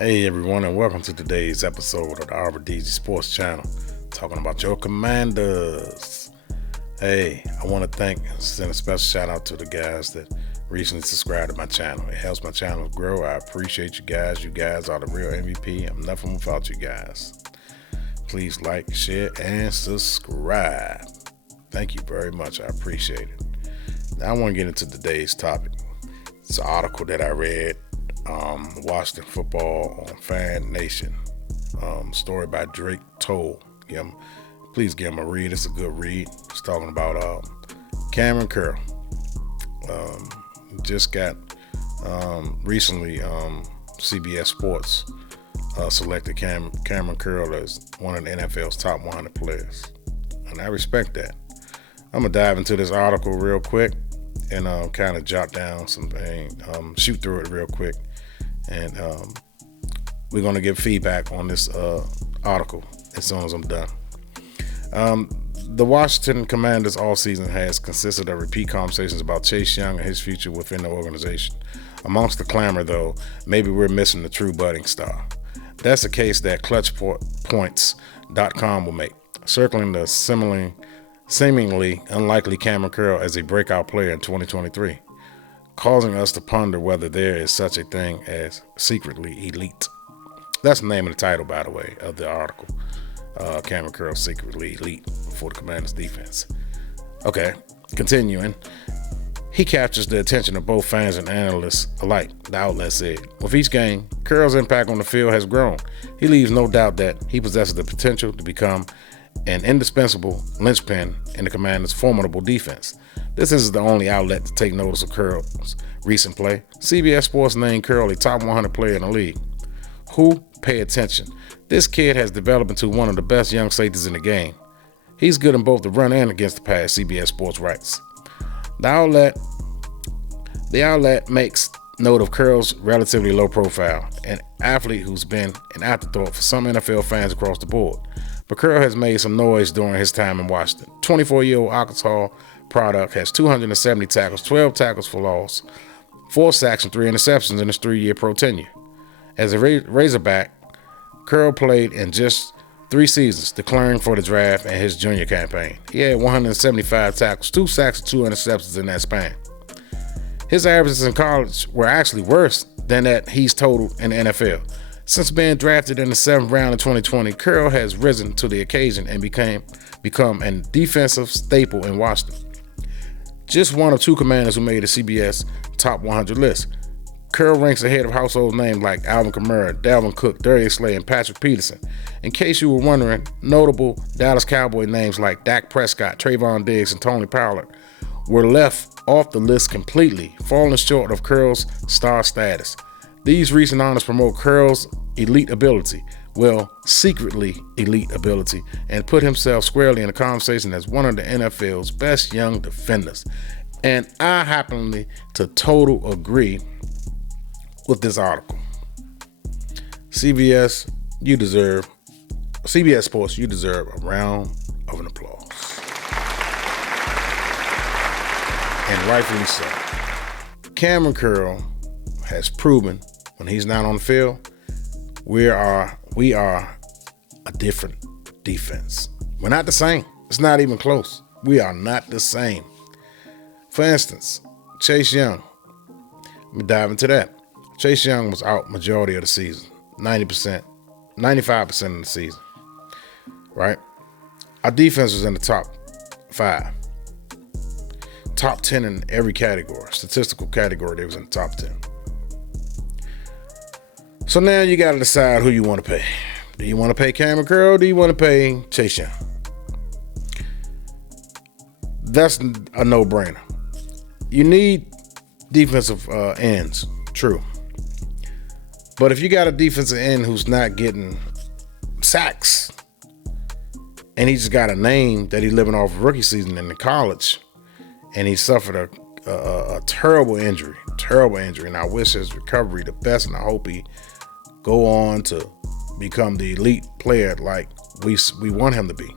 Hey everyone, and welcome to today's episode of the RBDG Sports Channel, talking about your Commanders. Hey, I want to send a special shout out to the guys that recently subscribed to my channel. It helps my channel grow. I appreciate you guys. You guys are the real MVP. I'm nothing without you guys. Please like, share, and subscribe. Thank you very much. I appreciate it. Now I want to get into today's topic. It's an article that I read. Washington Football on Fan Nation. Story by Drake Toll. Please give him a read. It's a good read. It's talking about Kamren Curl. Just got recently CBS Sports selected Kamren Curl as one of the NFL's top 100 players, and I respect that. I'm gonna dive into this article real quick and kind of jot down something, shoot through it real quick, and we're going to give feedback on this article as soon as I'm done. The Washington Commanders all season has consisted of repeat conversations about Chase Young and his future within the organization. Amongst the clamor, though, maybe we're missing the true budding star. That's a case that clutchpoints.com will make, circling the seemingly unlikely Kamren Curl as a breakout player in 2023, causing us to ponder whether there is such a thing as secretly elite. That's the name of the title, by the way, of the article. Kamren Curl, secretly elite for the Commanders defense. Okay, continuing. He captures the attention of both fans and analysts alike, the outlet said. With each game, Curl's impact on the field has grown. He leaves no doubt that he possesses the potential to become an indispensable linchpin in the Commanders' formidable defense. This isn't the only outlet to take notice of Curl's recent play. CBS Sports named Curl a top 100 player in the league. Who? Pay attention. This kid has developed into one of the best young safeties in the game. He's good in both the run and against the pass, CBS Sports writes. The outlet makes note of Curl's relatively low profile, an athlete who's been an afterthought for some NFL fans across the board. But Curl has made some noise during his time in Washington. 24-year-old Arkansas product has 270 tackles, 12 tackles for loss, 4 sacks, and 3 interceptions in his 3-year pro tenure. As a Razorback, Curl played in just 3 seasons, declaring for the draft and his junior campaign. He had 175 tackles, 2 sacks, and 2 interceptions in that span. His averages in college were actually worse than that he's totaled in the NFL. Since being drafted in the 7th round in 2020, Curl has risen to the occasion and become a defensive staple in Washington. Just one of 2 Commanders who made the CBS top 100 list. Curl ranks ahead of household names like Alvin Kamara, Dalvin Cook, Darius Slay, and Patrick Peterson. In case you were wondering, notable Dallas Cowboy names like Dak Prescott, Trayvon Diggs, and Tony Pollard were left off the list completely, falling short of Curl's star status. These recent honors promote Curl's elite ability, secretly elite ability, and put himself squarely in the conversation as one of the NFL's best young defenders. And I happen to total agree with this article. CBS Sports, you deserve a round of applause. And rightfully so. Kamren Curl has proven when he's not on the field, we are a different defense. We're not the same. It's not even close. We are not the same. For instance, Chase Young. Let me dive into that. Chase Young was out majority of the season, 90%, 95% of the season, right? Our defense was in the top 5. Top 10 in every category, statistical category, they was in the top 10. So now you got to decide who you want to pay. Do you want to pay Kamren Curl or do you want to pay Chase Young? That's a no-brainer. You need defensive ends, true. But if you got a defensive end who's not getting sacks and he just got a name that he's living off rookie season in the college and he suffered a terrible injury, and I wish his recovery the best, and I hope he go on to become the elite player like we want him to be.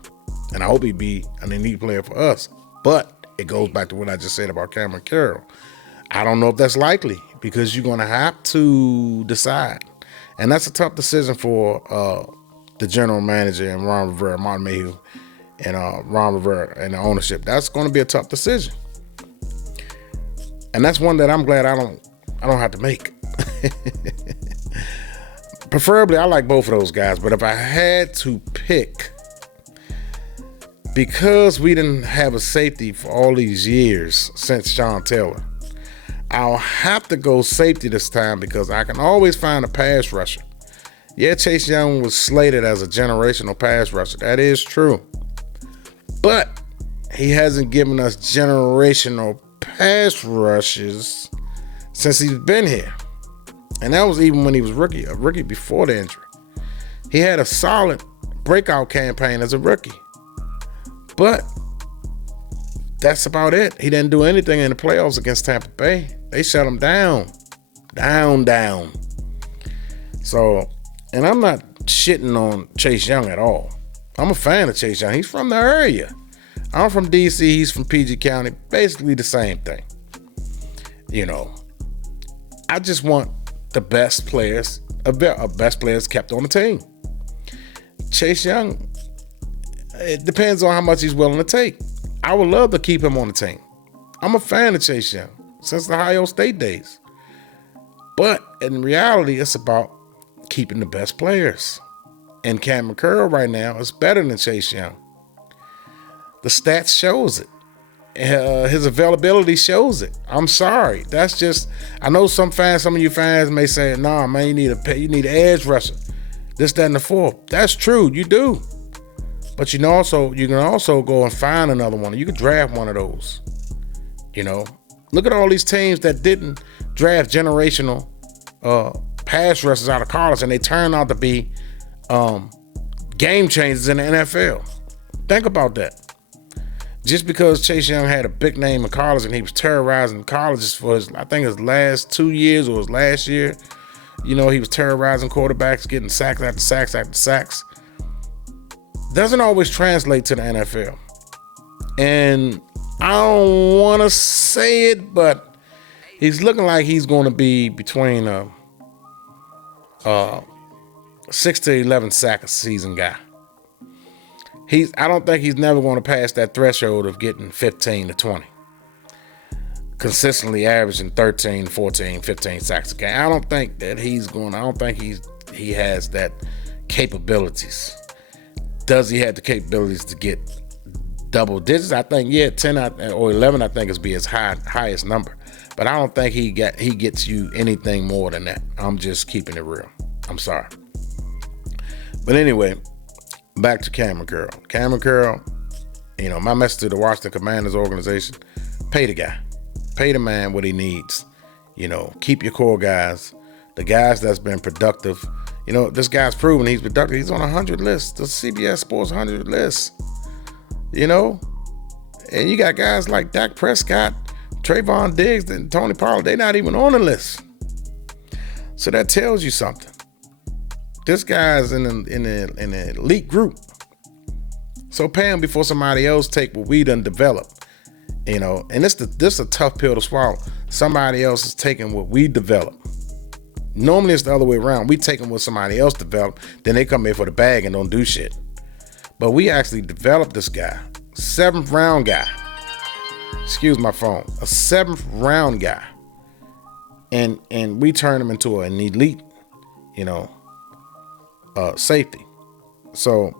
And I hope he be an elite player for us. But it goes back to what I just said about Kamren Curl. I don't know if that's likely because you're going to have to decide. And that's a tough decision for the general manager and Ron Rivera, Martin Mayhew, and Ron Rivera and the ownership. That's going to be a tough decision. And that's one that I'm glad I don't have to make. Preferably, I like both of those guys, but if I had to pick, because we didn't have a safety for all these years since Sean Taylor, I'll have to go safety this time because I can always find a pass rusher. Yeah, Chase Young was slated as a generational pass rusher. That is true. But he hasn't given us generational pass rushes since he's been here. And that was even when he was a rookie before the injury. He had a solid breakout campaign as a rookie. But that's about it. He didn't do anything in the playoffs against Tampa Bay. They shut him down. Down. So, and I'm not shitting on Chase Young at all. I'm a fan of Chase Young. He's from the area. I'm from DC. He's from PG County. Basically the same thing. You know, I just want the best players kept on the team. Chase Young, it depends on how much he's willing to take. I would love to keep him on the team. I'm a fan of Chase Young since the Ohio State days. But in reality, it's about keeping the best players. And Kamren Curl right now is better than Chase Young. The stats shows it. His availability shows it. I'm sorry. That's just, I know some of you fans may say, nah, man, you need an edge rusher. This, that, and the fourth. That's true. You do. But you can also go and find another one. You could draft one of those. You know, look at all these teams that didn't draft generational pass rushers out of college, and they turned out to be game changers in the NFL. Think about that. Just because Chase Young had a big name in college and he was terrorizing colleges for his last 2 years or his last year, you know, he was terrorizing quarterbacks, getting sacks after sacks after sacks. Doesn't always translate to the NFL. And I don't want to say it, but he's looking like he's going to be between 6 to 11 sack a season guy. I don't think he's never going to pass that threshold of getting 15 to 20. Consistently averaging 13, 14, 15 sacks a game. I don't think he has that capabilities. Does he have the capabilities to get double digits? I think, 10 or 11, I think is be his highest number. But I don't think he gets you anything more than that. I'm just keeping it real. I'm sorry. But anyway, back to Kamren Curl. Kamren Curl, you know, my message to the Washington Commanders organization, pay the guy. Pay the man what he needs. You know, keep your core guys, the guys that's been productive. You know, this guy's proven he's productive. He's on 100 lists, the CBS Sports 100 list. You know, and you got guys like Dak Prescott, Trayvon Diggs, and Tony Pollard. They're not even on the list. So that tells you something. This guy's in an elite group. So pay him before somebody else take what we done developed. You know, and this is a tough pill to swallow. Somebody else is taking what we developed. Normally it's the other way around. We taking what somebody else developed, then they come in for the bag and don't do shit. But we actually developed this guy, 7th round guy. Excuse my phone, a 7th round guy, and we turned him into an elite, you know, safety. So,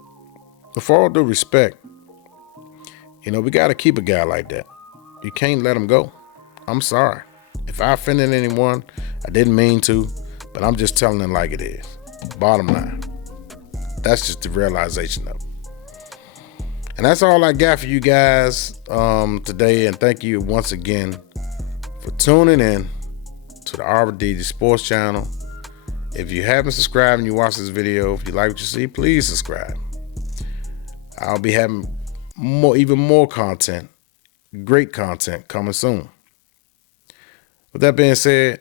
with all due respect, you know, we got to keep a guy like that. You can't let him go. I'm sorry. If I offended anyone, I didn't mean to, but I'm just telling it like it is. Bottom line. That's just the realization of it. And that's all I got for you guys today. And thank you once again for tuning in to the RD Sports Channel. If you haven't subscribed and you watch this video, if you like what you see, please subscribe. I'll be having even more content, great content coming soon. With that being said,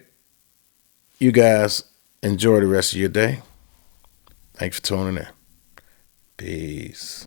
you guys enjoy the rest of your day. Thanks for tuning in. Peace.